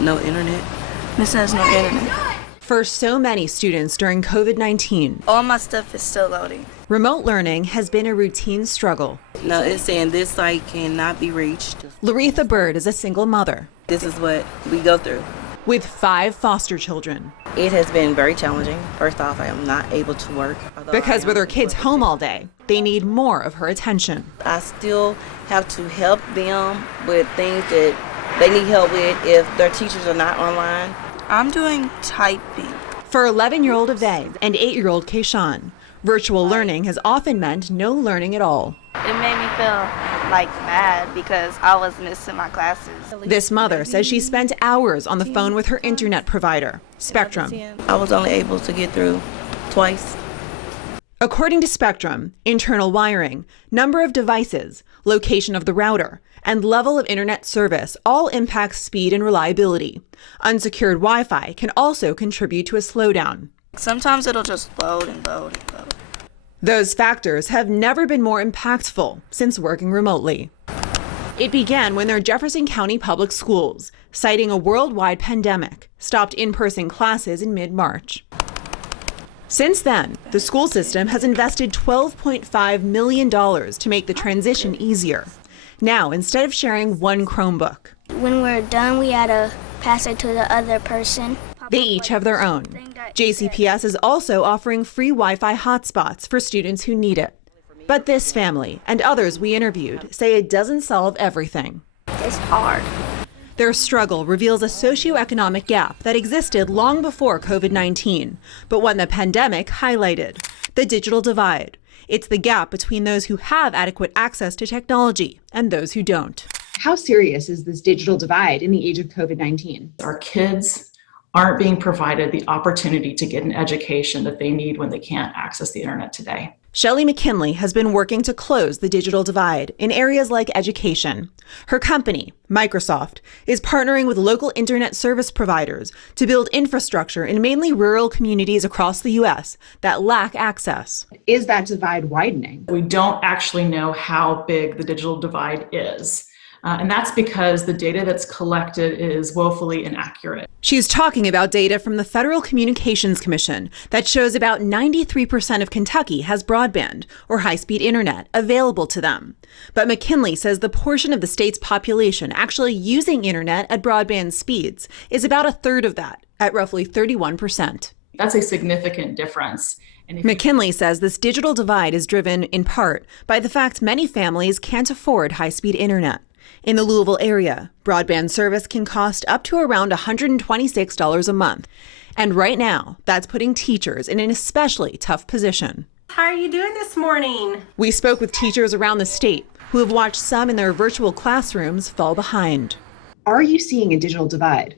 No internet. It says no internet. For so many students during COVID-19, All my stuff is still loading. remote learning has been a routine struggle. No, it's saying this site cannot be reached. Laretha Bird is a single mother This is what we go through. with 5 foster children. It has been very challenging. First off, I am not able to work. Because with her kids home all day, they need more of her attention. I still have to help them with things that they need help with if their teachers are not online. I'm doing typing. For 11-year-old Ave and 8-year-old Kayshawn, virtual learning has often meant no learning at all. It made me feel like mad because I was missing my classes. This mother says she spent hours on the phone with her internet provider, Spectrum. I was only able to get through twice. According to Spectrum, internal wiring, number of devices, location of the router, and level of internet service all impact speed and reliability. Unsecured Wi-Fi can also contribute to a slowdown. Sometimes it'll just load and load and load. Those factors have never been more impactful since working remotely. It began when their Jefferson County Public Schools, citing a worldwide pandemic, stopped in-person classes in mid-March. Since then, the school system has invested $12.5 million to make the transition easier. Now, instead of sharing one Chromebook, When we're done, we had to pass it to the other person. they each have their own. JCPS is also offering free Wi-Fi hotspots for students who need it. But this family and others we interviewed say it doesn't solve everything. It's hard. Their struggle reveals a socioeconomic gap that existed long before COVID-19, but one the pandemic highlighted: the digital divide. It's the gap between those who have adequate access to technology and those who don't. How serious is this digital divide in the age of COVID-19? Our kids aren't being provided the opportunity to get an education that they need when they can't access the internet today. Shelley McKinley has been working to close the digital divide in areas like education. Her company, Microsoft, is partnering with local internet service providers to build infrastructure in mainly rural communities across the U.S. that lack access. Is that divide widening? We don't actually know how big the digital divide is. And that's because the data that's collected is woefully inaccurate. She's talking about data from the Federal Communications Commission that shows about 93% of Kentucky has broadband or high-speed internet available to them. But McKinley says the portion of the state's population actually using internet at broadband speeds is about a third of that, at roughly 31%. That's a significant difference. And McKinley says this digital divide is driven, in part, by the fact many families can't afford high-speed internet. In the Louisville area, broadband service can cost up to around $126 a month. And right now, that's putting teachers in an especially tough position. How are you doing this morning? We spoke with teachers around the state who have watched some in their virtual classrooms fall behind. Are you seeing a digital divide?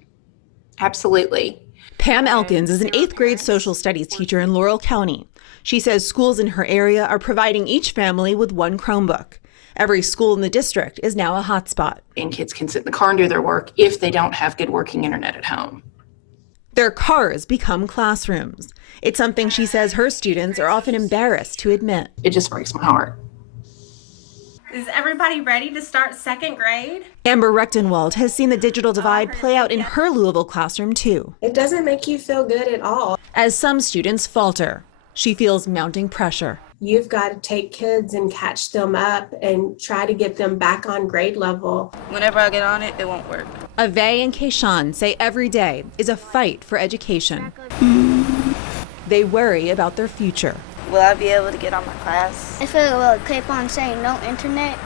Absolutely. Pam Elkins is an 8th grade social studies teacher in Laurel County. She says schools in her area are providing each family with one Chromebook. Every school in the district is now a hotspot. And kids can sit in the car and do their work if they don't have good working internet at home. Their cars become classrooms. It's something she says her students are often embarrassed to admit. It just breaks my heart. Is everybody ready to start 2nd grade? Amber Rechtenwald has seen the digital divide play out in her Louisville classroom too. It doesn't make you feel good at all. As some students falter, she feels mounting pressure. You've got to take kids and catch them up and try to get them back on grade level. Whenever I get on it, it won't work. Ave and Kayshawn say every day is a fight for education. They worry about their future. Will I be able to get on my class? If it will keep on saying no internet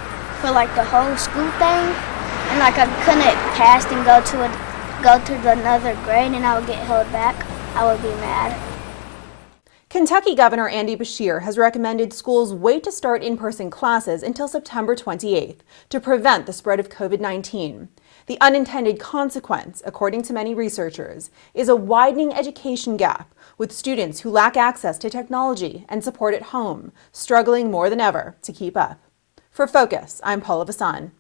for like the whole school thing, and like I couldn't pass and go to another grade and I would get held back, I would be mad. Kentucky Governor Andy Beshear has recommended schools wait to start in-person classes until September 28th to prevent the spread of COVID-19. The unintended consequence, according to many researchers, is a widening education gap with students who lack access to technology and support at home, struggling more than ever to keep up. For Focus, I'm Paula Vasan.